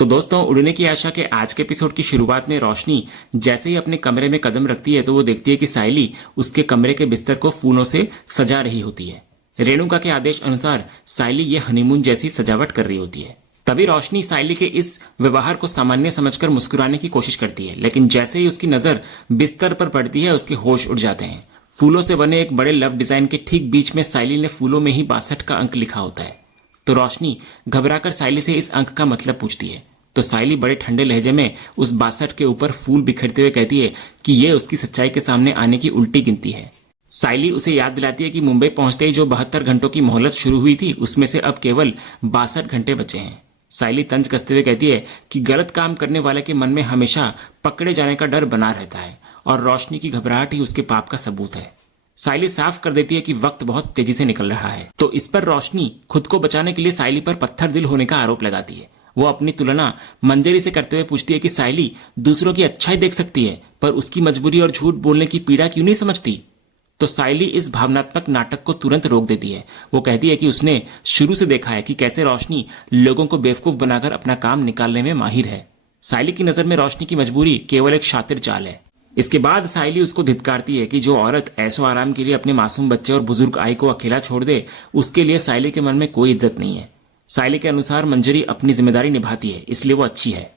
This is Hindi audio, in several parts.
तो दोस्तों, उड़ने की आशा के आज के एपिसोड की शुरुआत में रोशनी जैसे ही अपने कमरे में कदम रखती है तो वो देखती है कि साइली उसके कमरे के बिस्तर को फूलों से सजा रही होती है। रेणुका के आदेश अनुसार साइली ये हनीमून जैसी सजावट कर रही होती है। तभी रोशनी साइली के इस व्यवहार को सामान्य समझकर मुस्कुराने की कोशिश करती है, लेकिन जैसे ही उसकी नजर बिस्तर पर पड़ती है उसके होश उड़ जाते हैं। फूलों से बने एक बड़े लव डिजाइन के ठीक बीच में साइली ने फूलों में ही 62 का अंक लिखा होता है। तो रोशनी घबराकर साइली से इस अंक का मतलब पूछती है, तो साइली बड़े ठंडे लहजे में उस 62 के ऊपर फूल बिखरते हुए कहती है कि ये उसकी सच्चाई के सामने आने की उल्टी गिनती है। साइली उसे याद दिलाती है कि मुंबई पहुंचते ही जो 72 घंटों की मोहलत शुरू हुई थी उसमें से अब केवल 62 घंटे बचे हैं। साइली तंज कसते हुए कहती है कि गलत काम करने वाले के मन में हमेशा पकड़े जाने का डर बना रहता है और रोशनी की घबराहट ही उसके पाप का सबूत है। साइली साफ कर देती है कि वक्त बहुत तेजी से निकल रहा है। तो इस पर रोशनी खुद को बचाने के लिए साइली पर पत्थर दिल होने का आरोप लगाती है। वो अपनी तुलना मंजरी से करते हुए पूछती है कि साइली दूसरों की अच्छाई देख सकती है पर उसकी मजबूरी और झूठ बोलने की पीड़ा क्यों नहीं समझती। तो साइली इस भावनात्मक नाटक को तुरंत रोक देती है। वो कहती है कि उसने शुरू से देखा है कि कैसे रोशनी लोगों को बेवकूफ बनाकर अपना काम निकालने में माहिर है। साइली की नजर में रोशनी की मजबूरी केवल एक शातिर चाल है। इसके बाद साइली उसको धिक्कारती है कि जो औरत ऐसो आराम के लिए अपने मासूम बच्चे और बुजुर्ग आई को अकेला छोड़ दे उसके लिए साइली के मन में कोई इज्जत नहीं है। साइली के अनुसार मंजरी अपनी जिम्मेदारी निभाती है, इसलिए वो अच्छी है।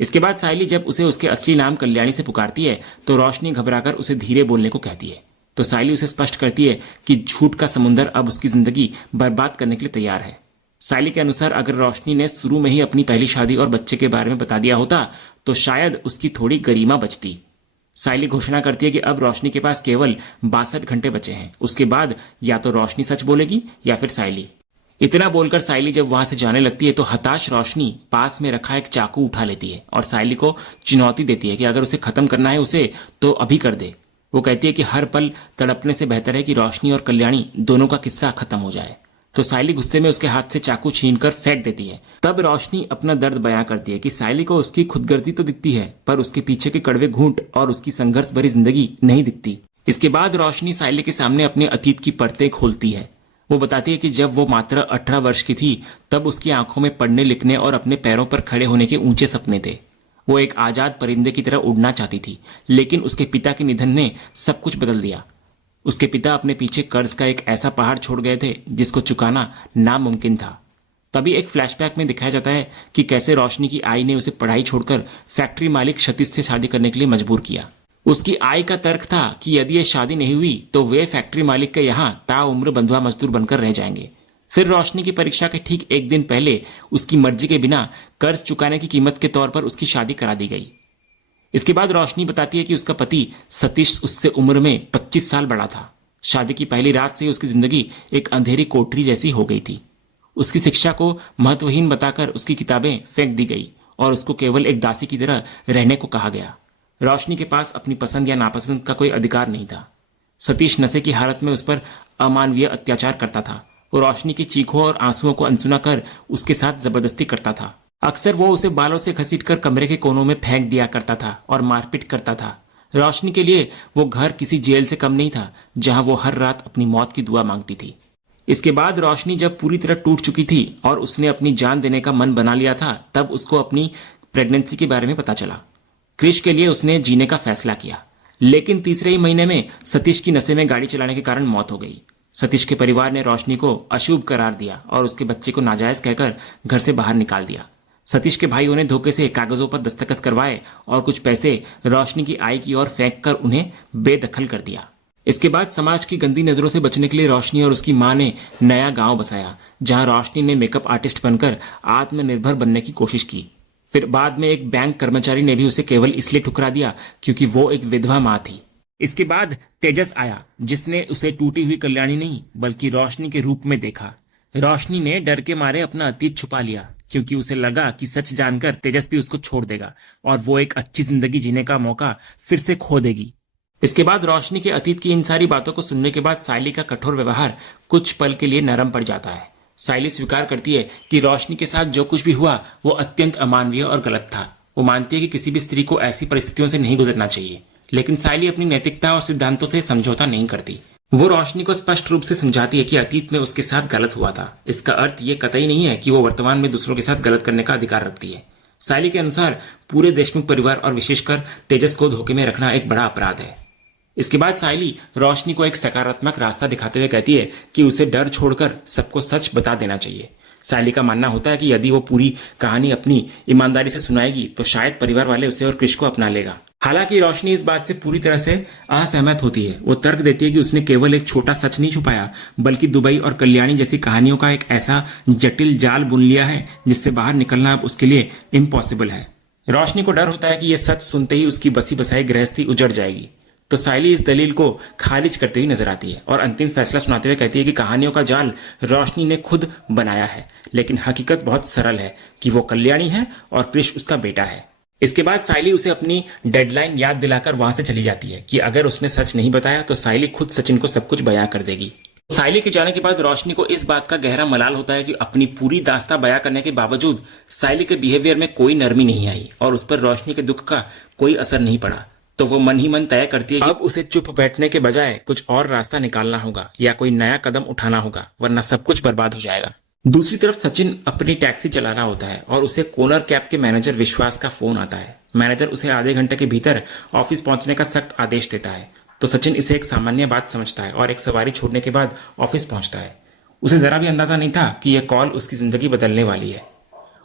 इसके बाद साइली जब उसे उसके असली नाम कल्याणी से पुकारती है तो रोशनी घबराकर उसे धीरे बोलने को कहती है। तो साइली उसे स्पष्ट करती है कि झूठ का समुंदर अब उसकी जिंदगी बर्बाद करने के लिए तैयार है। साइली के अनुसार अगर रोशनी ने शुरू में ही अपनी पहली शादी और बच्चे के बारे में बता दिया होता तो शायद उसकी थोड़ी गरिमा बचती। साइली घोषणा करती है कि अब रोशनी के पास केवल 62 घंटे बचे हैं। उसके बाद या तो रोशनी सच बोलेगी या फिर साइली। इतना बोलकर साइली जब वहां से जाने लगती है तो हताश रोशनी पास में रखा एक चाकू उठा लेती है और साइली को चुनौती देती है कि अगर उसे खत्म करना है उसे तो अभी कर दे। वो कहती है कि हर पल तड़पने से बेहतर है कि रोशनी और कल्याणी दोनों का किस्सा खत्म हो जाए। तो साइली गुस्से में उसके हाथ से चाकू छीनकर फेंक देती है। तब रोशनी अपना दर्द बयां करती है कि साइली को उसकी खुदगर्जी तो दिखती है पर उसके पीछे के कड़वे घूंट और उसकी संघर्ष भरी जिंदगी नहीं दिखती। इसके बाद रोशनी साइली के सामने अपने अतीत की परतें खोलती है। वो बताती है कि जब वो मात्र 18 वर्ष की थी तब उसकी आंखों में पढ़ने लिखने और अपने पैरों पर खड़े होने के ऊंचे सपने थे। वो एक आजाद परिंदे की तरह उड़ना चाहती थी, लेकिन उसके पिता के निधन ने सब कुछ बदल दिया। उसके पिता अपने पीछे कर्ज का एक ऐसा पहाड़ छोड़ गए थे जिसको चुकाना नामुमकिन था। तभी एक फ्लैशबैक में दिखाया जाता है कि कैसे रोशनी की आई ने उसे पढ़ाई छोड़कर फैक्ट्री मालिक सतीश से शादी करने के लिए मजबूर किया। उसकी आई का तर्क था कि यदि ये शादी नहीं हुई तो वे फैक्ट्री मालिक के यहाँ ताउम्र बंधुआ मजदूर बनकर रह जाएंगे। फिर रोशनी की परीक्षा के ठीक एक दिन पहले उसकी मर्जी के बिना कर्ज चुकाने की कीमत के तौर पर उसकी शादी करा दी गई। इसके बाद रोशनी बताती है कि उसका पति सतीश उससे उम्र में 25 साल बड़ा था। शादी की पहली रात से उसकी जिंदगी एक अंधेरी कोठरी जैसी हो गई थी। उसकी शिक्षा को महत्वहीन बताकर उसकी किताबें फेंक दी गई और उसको केवल एक दासी की तरह रहने को कहा गया। रोशनी के पास अपनी पसंद या नापसंद का कोई अधिकार नहीं था। सतीश नशे की हालत में उस पर अमानवीय अत्याचार करता था। वो रोशनी की चीखों और आंसुओं को अनसुना कर उसके साथ जबरदस्ती करता था। अक्सर वो उसे बालों से घसीटकर कमरे के कोनों में फेंक दिया करता था और मारपीट करता था। रोशनी के लिए वो घर किसी जेल से कम नहीं था जहां वो हर रात अपनी मौत की दुआ मांगती थी। इसके बाद रोशनी जब पूरी तरह टूट चुकी थी और उसने अपनी जान देने का मन बना लिया था तब उसको अपनी प्रेगनेंसी के बारे में पता चला। क्रिश के लिए उसने जीने का फैसला किया, लेकिन तीसरे ही महीने में सतीश की नशे में गाड़ी चलाने के कारण मौत हो गई। सतीश के परिवार ने रोशनी को अशुभ करार दिया और उसके बच्चे को नाजायज कहकर घर से बाहर निकाल दिया। सतीश के भाइयों ने धोखे से कागजों पर दस्तखत करवाए और कुछ पैसे रोशनी की आई की ओर फेंक कर उन्हें बेदखल कर दिया। इसके बाद समाज की गंदी नजरों से बचने के लिए रोशनी और उसकी मां ने नया गांव बसाया, जहां रोशनी ने मेकअप आर्टिस्ट बनकर आत्मनिर्भर बनने की कोशिश की। फिर बाद में एक बैंक कर्मचारी ने भी उसे केवल इसलिए ठुकरा दिया क्योंकि वो एक विधवा मां थी। इसके बाद तेजस आया, जिसने उसे टूटी हुई कल्याणी नहीं बल्कि रोशनी के रूप में देखा। रोशनी ने डर के मारे अपना अतीत छुपा लिया क्योंकि उसे लगा कि सच जानकर तेजस भी उसको छोड़ देगा और वो एक अच्छी जिंदगी जीने का मौका फिर से खो देगी। इसके बाद रोशनी के अतीत की इन सारी बातों को सुनने के बाद साइली का कठोर व्यवहार कुछ पल के लिए नरम पड़ जाता है। साइली स्वीकार करती है कि रोशनी के साथ जो कुछ भी हुआ वो अत्यंत अमानवीय और गलत था। वो मानती है कि किसी भी स्त्री को ऐसी परिस्थितियों से नहीं गुजरना चाहिए, लेकिन साइली अपनी नैतिकता और सिद्धांतों से समझौता नहीं करती। वो रोशनी को स्पष्ट रूप से समझाती है कि अतीत में उसके साथ गलत हुआ था। इसका अर्थ ये कतई नहीं है कि वो वर्तमान में दूसरों के साथ गलत करने का अधिकार रखती है। सायली के अनुसार पूरे देशमुख परिवार और विशेषकर तेजस को धोखे में रखना एक बड़ा अपराध है। इसके बाद सायली रोशनी को एक सकारात्मक रास्ता दिखाते हुए कहती है कि उसे डर छोड़कर सबको सच बता देना चाहिए। सायली का मानना होता है कि यदि वो पूरी कहानी अपनी ईमानदारी से सुनाएगी तो शायद परिवार वाले उसे और क्रिश को अपना लेगा। हालांकि रोशनी इस बात से पूरी तरह से असहमत होती है। वो तर्क देती है कि उसने केवल एक छोटा सच नहीं छुपाया, बल्कि दुबई और कल्याणी जैसी कहानियों का एक ऐसा जटिल जाल बुन लिया है जिससे बाहर निकलना अब उसके लिए इम्पॉसिबल है। रोशनी को डर होता है कि यह सच सुनते ही उसकी बसी बसाई गृहस्थी उजड़ जाएगी। तो सायली इस दलील को खारिज करते हुए नजर आती है और अंतिम फैसला सुनाते हुए कहती है कि कहानियों का जाल रोशनी ने खुद बनाया है, लेकिन हकीकत बहुत सरल है कि वो कल्याणी है और क्रिश उसका बेटा है। इसके बाद सायली उसे अपनी डेडलाइन याद दिलाकर वहां से चली जाती है कि अगर उसने सच नहीं बताया तो सायली खुद सचिन को सब कुछ बयां कर देगी। सायली के जाने के बाद रोशनी को इस बात का गहरा मलाल होता है कि अपनी पूरी दास्तां बयां करने के बावजूद सायली के बिहेवियर में कोई नरमी नहीं आई और उस पर रोशनी के दुख का कोई असर नहीं पड़ा। तो वो मन ही मन तय करती है कि अब उसे चुप बैठने के बजाय कुछ और रास्ता निकालना होगा या कोई नया कदम उठाना होगा, वरना सब कुछ बर्बाद हो जाएगा। दूसरी तरफ सचिन अपनी टैक्सी चला रहा होता है और उसे कोनर कैब के मैनेजर विश्वास का फोन आता है। मैनेजर उसे आधे घंटे के भीतर ऑफिस पहुंचने का सख्त आदेश देता है। तो सचिन इसे एक सामान्य बात समझता है और एक सवारी छोड़ने के बाद ऑफिस पहुंचता है। उसे जरा भी अंदाजा नहीं था कि यह कॉल उसकी जिंदगी बदलने वाली है।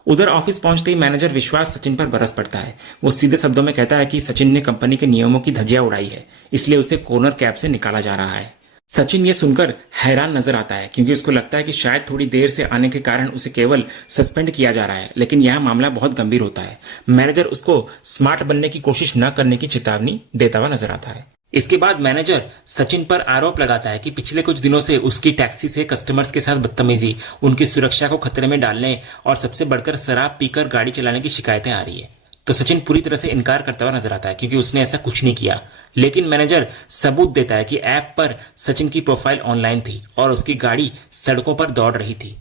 उधर ऑफिस पहुंचते ही मैनेजर विश्वास सचिन पर बरस पड़ता है। वो सीधे शब्दों में कहता है कि सचिन ने कंपनी के नियमों की धज्जियां उड़ाई है, इसलिए उसे कोनर कैब से निकाला जा रहा है। सचिन ये सुनकर हैरान नजर आता है क्योंकि उसको लगता है कि शायद थोड़ी देर से आने के कारण उसे केवल सस्पेंड किया जा रहा है, लेकिन यह मामला बहुत गंभीर होता है। मैनेजर उसको स्मार्ट बनने की कोशिश न करने की चेतावनी देता हुआ नजर आता है। इसके बाद मैनेजर सचिन पर आरोप लगाता है कि पिछले कुछ दिनों से उसकी टैक्सी से कस्टमर्स के साथ बदतमीजी, उनकी सुरक्षा को खतरे में डालने और सबसे बढ़कर शराब पीकर गाड़ी चलाने की शिकायतें आ रही है। तो सचिन पूरी तरह से इनकार करता हुआ नजर आता है क्योंकि उसने ऐसा कुछ नहीं किया, लेकिन मैनेजर सबूत देता है कि ऐप पर सचिन की प्रोफाइल ऑनलाइन थी और उसकी गाड़ी सड़कों पर दौड़ रही थी।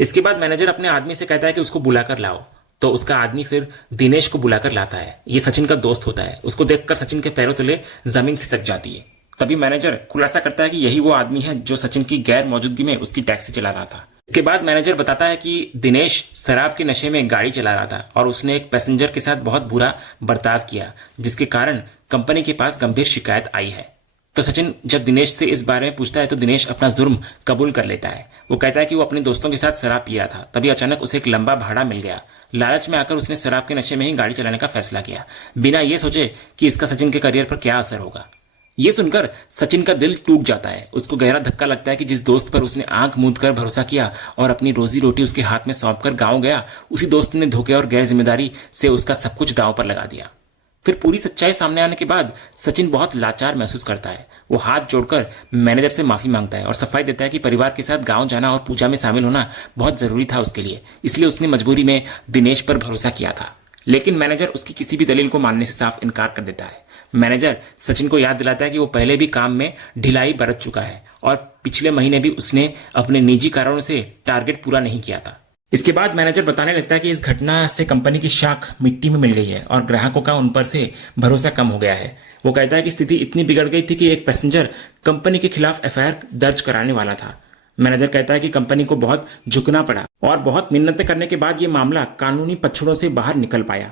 इसके बाद मैनेजर अपने आदमी से कहता है कि उसको बुलाकर लाओ। तो उसका आदमी फिर दिनेश को बुलाकर लाता है। ये सचिन का दोस्त होता है। उसको देखकर सचिन के पैरों तले जमीन खिसक जाती है। तभी मैनेजर खुलासा करता है कि यही वो आदमी है जो सचिन की गैर मौजूदगी में उसकी टैक्सी चला रहा था। इसके बाद मैनेजर बताता है कि दिनेश शराब के नशे में गाड़ी चला रहा था और उसने एक पैसेंजर के साथ बहुत बुरा बर्ताव किया, जिसके कारण कंपनी के पास गंभीर शिकायत आई है। तो सचिन जब दिनेश से इस बारे में पूछता है तो दिनेश अपना जुर्म कबूल कर लेता है। वो कहता है कि वो अपने दोस्तों के साथ शराब पी रहा था, तभी अचानक उसे एक लंबा भाड़ा मिल गया। लालच में आकर उसने शराब के नशे में ही गाड़ी चलाने का फैसला किया, बिना ये सोचे कि इसका सचिन के करियर पर क्या असर होगा। ये सुनकर सचिन का दिल टूट जाता है। उसको गहरा धक्का लगता है कि जिस दोस्त पर उसने आंख मूंद कर भरोसा किया और अपनी रोजी रोटी उसके हाथ में सौंप कर गाँव गया, उसी दोस्त ने धोखे और गैर जिम्मेदारी से उसका सब कुछ दांव पर लगा दिया। फिर पूरी सच्चाई सामने आने के बाद सचिन बहुत लाचार महसूस करता है। वो हाथ जोड़कर मैनेजर से माफी मांगता है और सफाई देता है कि परिवार के साथ गांव जाना और पूजा में शामिल होना बहुत जरूरी था उसके लिए, इसलिए उसने मजबूरी में दिनेश पर भरोसा किया था। लेकिन मैनेजर उसकी किसी भी दलील को मानने से साफ इनकार कर देता है। मैनेजर सचिन को याद दिलाता है कि वो पहले भी काम में ढिलाई बरत चुका है और पिछले महीने भी उसने अपने निजी कारणों से टारगेट पूरा नहीं किया था। इसके बाद मैनेजर बताने लगता है कि इस घटना से कंपनी की शाख मिट्टी में मिल गई है और ग्राहकों का उन पर से भरोसा कम हो गया है। वो कहता है कि स्थिति इतनी बिगड़ गई थी कि एक पैसेंजर कंपनी के खिलाफ एफआईआर दर्ज कराने वाला था। मैनेजर कहता है कि कंपनी को बहुत झुकना पड़ा और बहुत मिन्नतें करने के बाद ये मामला कानूनी पक्षड़ों से बाहर निकल पाया।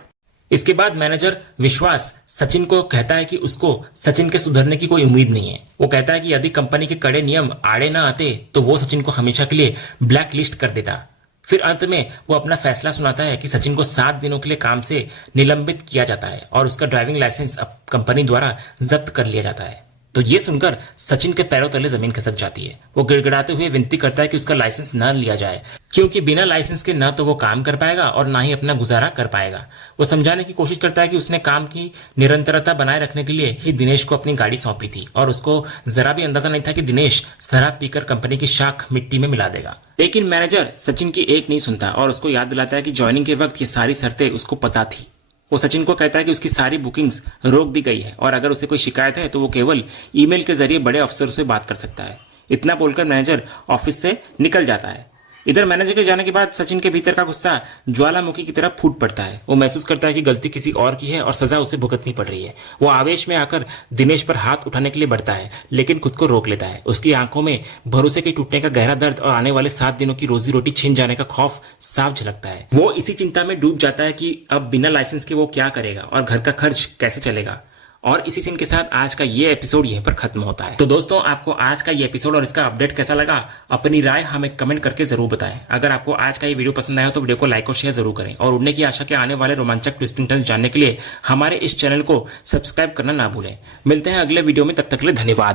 इसके बाद मैनेजर विश्वास सचिन को कहता है कि उसको सचिन के सुधरने की कोई उम्मीद नहीं है। वो कहता है कि यदि कंपनी के कड़े नियम आड़े ना आते तो वो सचिन को हमेशा के लिए ब्लैक लिस्ट कर देता। फिर अंत में वो अपना फैसला सुनाता है कि सचिन को 7 दिनों के लिए काम से निलंबित किया जाता है और उसका ड्राइविंग लाइसेंस अब कंपनी द्वारा जब्त कर लिया जाता है। तो ये सुनकर सचिन के पैरों तले जमीन खिसक जाती है। वो गिड़गिड़ाते हुए विनती करता है कि उसका लाइसेंस न लिया जाए, क्योंकि बिना लाइसेंस के न तो वो काम कर पाएगा और ना ही अपना गुजारा कर पाएगा। वो समझाने की कोशिश करता है कि उसने काम की निरंतरता बनाए रखने के लिए ही दिनेश को अपनी गाड़ी सौंपी थी और उसको जरा भी अंदाजा नहीं था कि दिनेश शराब पीकर कंपनी की शाख मिट्टी में मिला देगा। लेकिन मैनेजर सचिन की एक नहीं सुनता और उसको याद दिलाता है कि ज्वाइनिंग के वक्त ये सारी शर्तें उसको पता थी। वो सचिन को कहता है कि उसकी सारी बुकिंग्स रोक दी गई है और अगर उसे कोई शिकायत है तो वो केवल ईमेल के जरिए बड़े अफसर से बात कर सकता है। इतना बोलकर मैनेजर ऑफिस से निकल जाता है। इधर मैनेजर के जाने के बाद सचिन के भीतर का गुस्सा ज्वालामुखी की तरह फूट पड़ता है। वो महसूस करता है कि गलती किसी और की है और सजा उसे भुगतनी पड़ रही है। वो आवेश में आकर दिनेश पर हाथ उठाने के लिए बढ़ता है, लेकिन खुद को रोक लेता है। उसकी आंखों में भरोसे के टूटने का गहरा दर्द और आने वाले 7 दिनों की रोजी रोटी छिन जाने का खौफ साफ झलकता है। वो इसी चिंता में डूब जाता है कि अब बिना लाइसेंस के वो क्या करेगा और घर का खर्च कैसे चलेगा। और इसी सीन के साथ आज का ये एपिसोड यहीं पर खत्म होता है। तो दोस्तों, आपको आज का ये एपिसोड और इसका अपडेट कैसा लगा, अपनी राय हमें कमेंट करके जरूर बताएं। अगर आपको आज का ये वीडियो पसंद आया तो वीडियो को लाइक और शेयर जरूर करें और उड़ने की आशा के आने वाले रोमांचक ट्विस्ट एंड टर्न्स जानने के लिए हमारे इस चैनल को सब्सक्राइब करना ना भूलें। मिलते हैं अगले वीडियो में, तब तक के लिए धन्यवाद।